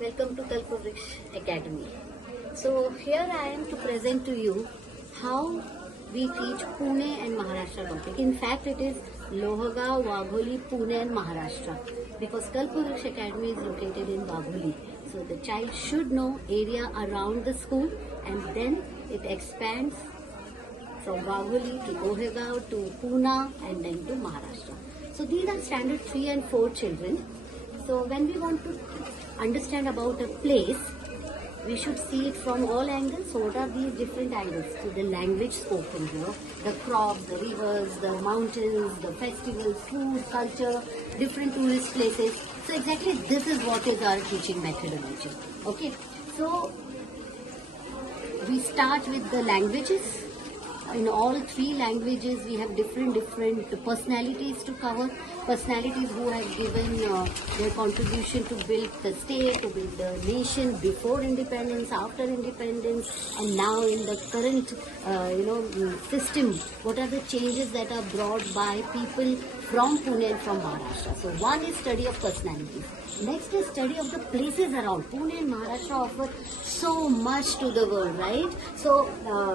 Welcome to Kalpavriksha Academy. So here I am to present to you how we teach Pune and Maharashtra topic. In fact, it is Lohagaon, Wagholi, Pune and Maharashtra because Kalpavriksha Academy is located in Wagholi. So the child should know area around the school and then it expands from Wagholi to Lohagaon to Pune and then to Maharashtra. So these are standard 3 and 4 children. So when we want to understand about a place, we should see it from all angles. So what are these different angles? So the language spoken, the crops, the rivers, the mountains, the festivals, food, culture, different tourist places. So exactly this is what is our teaching methodology. Okay, so we start with the languages. In all 3 languages, we have different personalities to cover. Personalities who have given their contribution to build the state, to build the nation before independence, after independence, and now in the current, system. What are the changes that are brought by people from Pune and from Maharashtra? So one is study of personalities. Next is study of the places around. Pune and Maharashtra offer so much to the world, right? So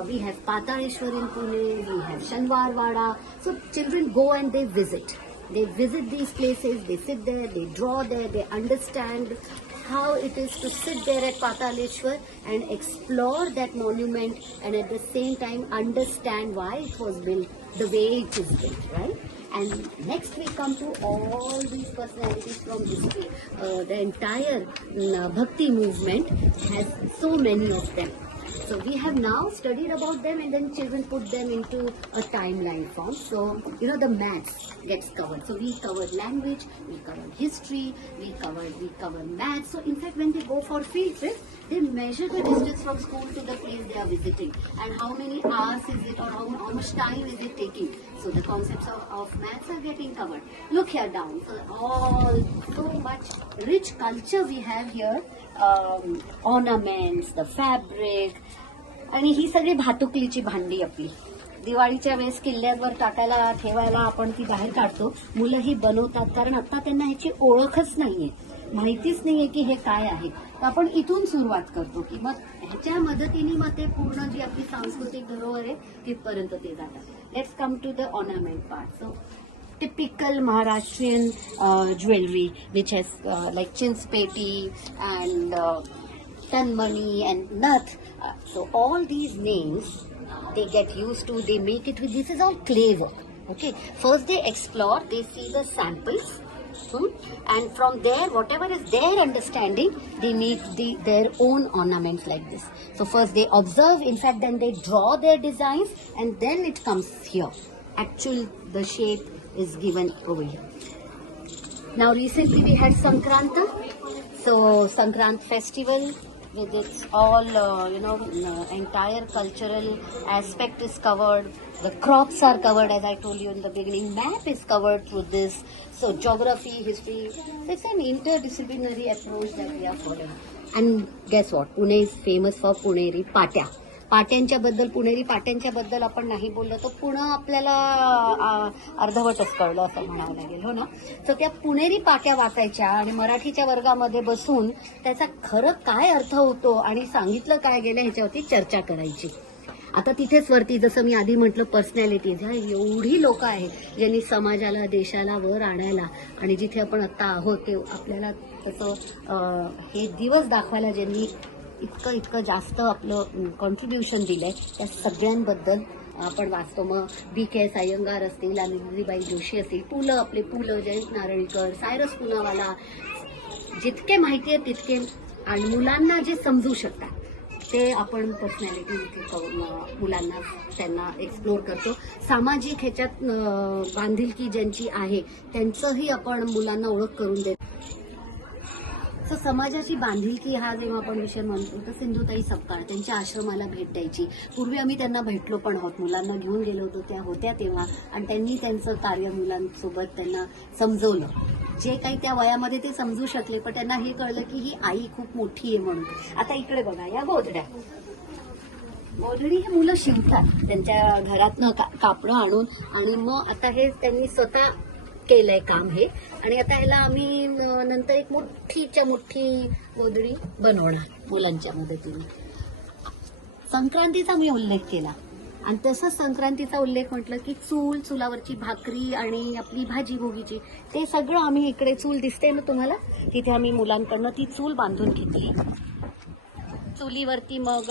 we have Pataleshwar in Pune, we have Shanwarwada. So children go and they visit. They visit these places, they sit there, they draw there, they understand how it is to sit there at Pataleshwar and explore that monument and at the same time understand why it was built the way it is built, right? And next we come to all these personalities from history. The entire Bhakti movement has so many of them. So we have now studied about them and then children put them into a timeline form. So, the maths gets covered. So we covered language, we covered history, we covered maths. So in fact, when they go for field trip, they measure the distance from school to the place they are visiting and how many hours is it or how much time is it taking. So the concepts of maths are getting covered. Look here down. So so much rich culture we have here. Ornaments, the fabric, आणि ही सगळी भातुकलीची भांडी आपली दिवाळीच्या वेळेस किल्ल्यावर टाकायला ठेवायला आपण ती बाहेर काढतो. मुलं ही बनवतात कारण आता त्यांना ह्याची ओळखच नाहीये, माहितीच नाहीये की हे काय आहे. तर आपण इथून सुरुवात करतो की मग ह्याच्या मदतीने मग ते पूर्ण जी आपली सांस्कृतिक धरोहर आहे तिथपर्यंत ते जातात. Let's come to the ornament part. So typical Maharashtrian jewelry, which has like chinspeti and tanmani and nath. So all these names they get used to. They make it with this is all clay work. Okay, first they explore, they see the samples, and from there whatever is their understanding, they make their own ornaments like this. So first they observe, in fact then they draw their designs, and then it comes here. Actual the shape is given over here. Now recently we had Sankranta. So Sankrant festival with its all entire cultural aspect is covered. The crops are covered, as I told you in the beginning. Map is covered through this. So geography, history. It's an interdisciplinary approach that we are following. And guess what? Pune is famous for Puneri Patya. पाट्यांच्या बद्दल, पुणेरी पाट्यांच्या बद्दल आपण नाही बोललो तर पुणे आपल्याला अर्धवटच कळलं असं म्हणावं लागेल, हो ना. तर त्या पुणेरी पाट्या वाचायच्या आणि मराठीच्या वर्गामध्ये बसून त्याचा खरं काय अर्थ होतो आणि सांगितलं काय गेलं ह्याच्यावरती चर्चा करायची. आता तिथेच वरती जसं मी आधी म्हटलं पर्सनॅलिटीज, एवढी लोक आहेत ज्यांनी समाजाला देशाला वर आणायला आणि जिथे आपण आता आहोत ते आपल्याला तसं हे दिवस दाखवायला ज्यांनी इतकं जास्त आपलं कॉन्ट्रीब्युशन दिलंय त्या सगळ्यांबद्दल आपण वाचतो. मग B.K.S. अय्यंगार असतील, अनिलबाई जोशी असतील, आपले पुलं, जयंत नारळीकर, सायरस पुनावाला, जितके माहिती आहे तितके आणि मुलांना जे समजू शकतात ते आपण पर्सनॅलिटी मुलांना त्यांना एक्सप्लोर करतो. सामाजिक ह्याच्यात बांधिलकी ज्यांची आहे त्यांचंही आपण मुलांना ओळख करून देतो. सो समाजाची बांधिलकी हा जेव्हा आपण विषय म्हणतो तर सिंधुताई सपकाळ त्यांच्या आश्रमाला भेट द्यायची. पूर्वी आम्ही त्यांना भेटलो पण आहोत, मुलांना घेऊन गेलो होतो, त्या होत्या तेव्हा, आणि त्यांनी त्यांचं कार्य मुलांसोबत त्यांना समजवलं. जे काही त्या वयामध्ये ते समजू शकले पण त्यांना हे कळलं की ही आई खूप मोठी आहे म्हणून. आता इकडे बघा या गोधड्या, गोधडी हे मुलं शिवतात त्यांच्या घरातनं कापडं आणून, आणि मग आता हे त्यांनी स्वतः केलंय काम हे. आणि आता ह्याला आम्ही नंतर एक मोठीच्या मोठी गोधडी बनवणार मुलांच्या मदतीने. संक्रांतीचा मी उल्लेख केला आणि तसंच संक्रांतीचा उल्लेख म्हटलं की चुलावरची भाकरी आणि आपली भाजी भोगीची, ते सगळं आम्ही इकडे चूल दिसते ना तुम्हाला, तिथे आम्ही मुलांकडनं ती चूल बांधून घेतली. चुलीवरती मग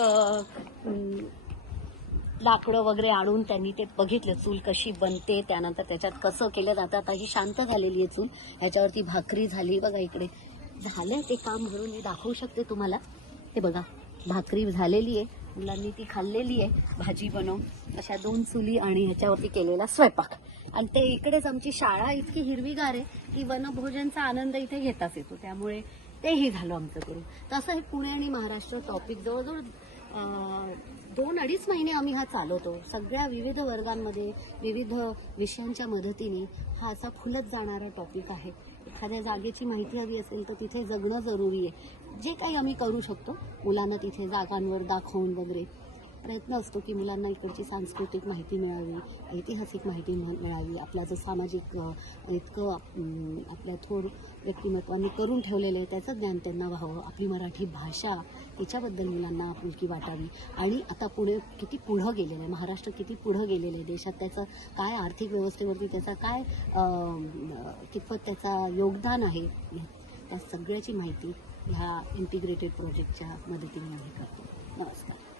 लाकडं वगैरे आणून त्यांनी ते बघितलं चूल कशी बनते, त्यानंतर त्याच्यात कसं केलं जातं. आता ही शांत झालेली आहे चूल, ह्याच्यावरती भाकरी झाली बघा. इकडे झालंय ते काम भरून मी दाखवू शकते तुम्हाला. ते बघा भाकरी झालेली आहे, मुलांनी ती खाल्लेली आहे भाजी बनवून. अशा 2 चुली आणि ह्याच्यावरती केलेला स्वयंपाक. आणि ते इकडेच आमची शाळा इतकी हिरवीगार आहे की वनभोजनचा आनंद इथे घेताच येतो, त्यामुळे तेही झालं आमचं करून. तसं हे पुणे आणि महाराष्ट्र टॉपिक जवळजवळ 2-2.5 महिने आम्ही हा चालवतो. सगळ्या विविध वर्गांमध्ये विविध विषयांच्या मदतीने हा असा फुलत जाणारा टॉपिक आहे. एखाद्या जागेची माहिती हवी असेल तर तिथे जगणं जरुरी आहे. जे काही आम्ही करू शकतो मुलांना तिथे जागांवर दाखवून वगैरे प्रयत्न असतो की मुलांना इकडची सांस्कृतिक माहिती मिळावी, ऐतिहासिक माहिती मिळावी. आपला जो सामाजिक इतकं आपल्या थोर व्यक्तिमत्वांनी करून ठेवलेलं आहे त्याचं ज्ञान त्यांना व्हावं. आपली मराठी भाषा हिच्याबद्दल मुलांना आपुलकी वाटावी. आणि आता पुणे किती पुढं गेलेलं आहे, महाराष्ट्र किती पुढं गेलेलं आहे देशात, त्याचं काय आर्थिक व्यवस्थेवरती त्याचा काय कितपत त्याचा योगदान आहे, त्या सगळ्याची माहिती ह्या इंटिग्रेटेड प्रोजेक्टच्या मदतीने आम्ही करतो. नमस्कार.